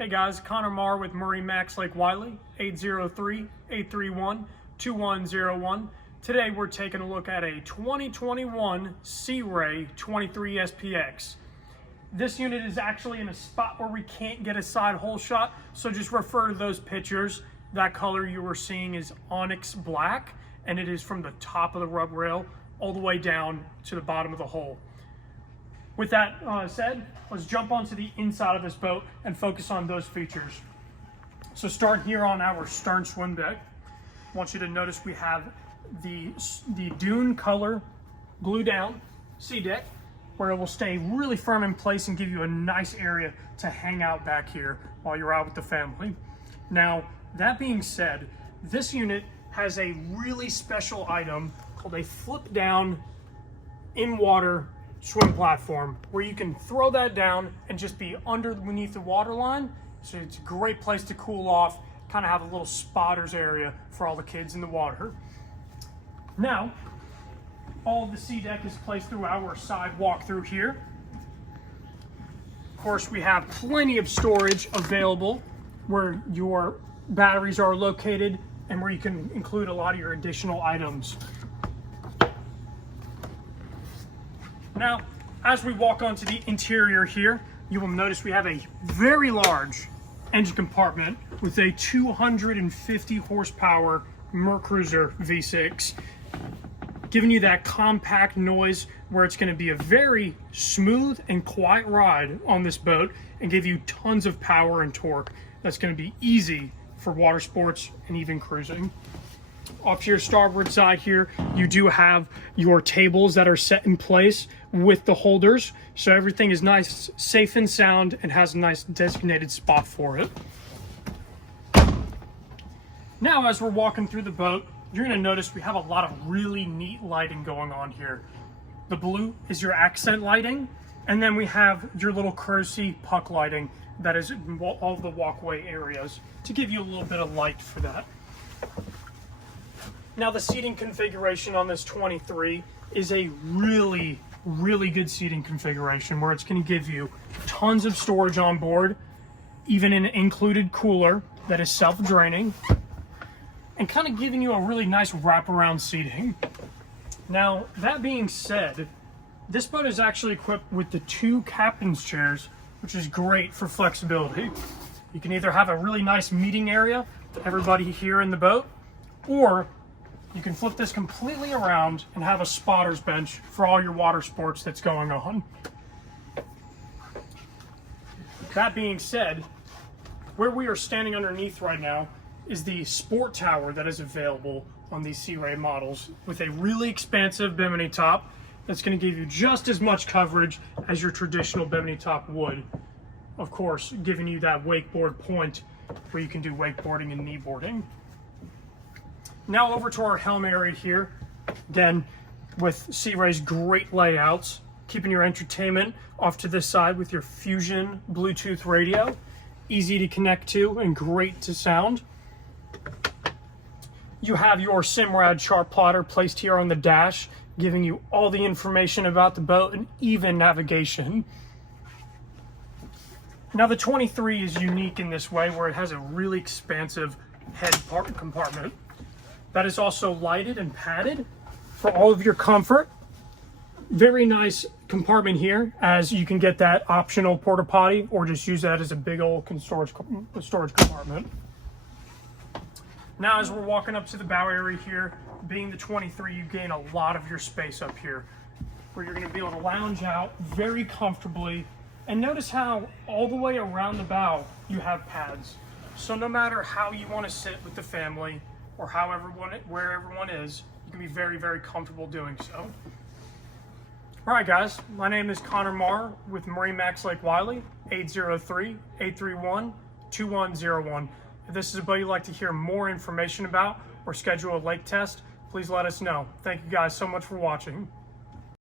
Hey guys, Connor Marr with MarineMax Lake Wylie, 803-831-2101. Today we're taking a look at a 2021 Sea Ray 23 SPX. This unit is actually in a spot where we can't get a side hole shot, so just refer to those pictures. That color you were seeing is onyx black, and it is from the top of the rub rail all the way down to the bottom of the hull. With that said, let's jump onto the inside of this boat and focus on those features. So starting here on our stern swim deck, I want you to notice we have the dune color glue down sea deck, where it will stay really firm in place and give you a nice area to hang out back here while you're out with the family. Now, that being said, this unit has a really special item called a flip down in water swim platform, where you can throw that down and just be underneath the water line. So it's a great place to cool off, kind of have a little spotters area for all the kids in the water. Now, all of the sea deck is placed through our side walk-through here. Of course, we have plenty of storage available where your batteries are located and where you can include a lot of your additional items. Now, as we walk onto the interior here, you will notice we have a very large engine compartment with a 250 horsepower Mercruiser V6, giving you that compact noise where it's going to be a very smooth and quiet ride on this boat and give you tons of power and torque. That's going to be easy for water sports and even cruising. Off to your starboard side here, you do have your tables that are set in place with the holders, so everything is nice, safe and sound, and has a nice designated spot for it. Now, as we're walking through the boat, you're going to notice we have a lot of really neat lighting going on here. The blue is your accent lighting, and then we have your little courtesy puck lighting that is in all the walkway areas to give you a little bit of light for that. Now, the seating configuration on this 23 is a really good seating configuration where it's going to give you tons of storage on board, even an included cooler that is self-draining, and kind of giving you a really nice wraparound seating. Now, that being said, this boat is actually equipped with the 2 captain's chairs, which is great for flexibility. You can either have a really nice meeting area for everybody here in the boat, or you can flip this completely around and have a spotter's bench for all your water sports that's going on. That being said, where we are standing underneath right now is the sport tower that is available on these Sea Ray models, with a really expansive bimini top that's going to give you just as much coverage as your traditional bimini top would. Of course, giving you that wakeboard point where you can do wakeboarding and kneeboarding. Now over to our helm area here, again with Sea Ray's great layouts, keeping your entertainment off to this side with your Fusion Bluetooth radio, easy to connect to and great to sound. You have your Simrad chart plotter placed here on the dash, giving you all the information about the boat and even navigation. Now, the 23 is unique in this way where it has a really expansive head compartment that is also lighted and padded for all of your comfort. Very nice compartment here, as you can get that optional porta potty or just use that as a big old storage compartment. Now, as we're walking up to the bow area here, being the 23, you gain a lot of your space up here, where you're going to be able to lounge out very comfortably. And notice how all the way around the bow you have pads. So no matter how you want to sit with the family or where everyone is, you can be very comfortable doing so. All right, guys, my name is Connor Marr with MarineMax Lake Wylie, 803-831-2101. If this is a boat you'd like to hear more information about or schedule a lake test, please let us know. Thank you guys so much for watching.